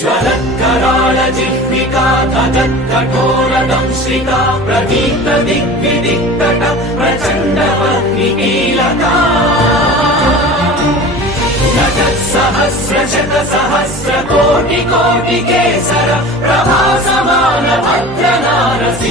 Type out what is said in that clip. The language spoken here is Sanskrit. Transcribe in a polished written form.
ज्वलत्कराळजिह्विका तदत्कठोरदंश्रिका प्रदीप्त दिग्विदिक्तट प्रचण्डवह्निकीलका सहस्र कोटि कोटि केसर प्रभासमान भद्रनारस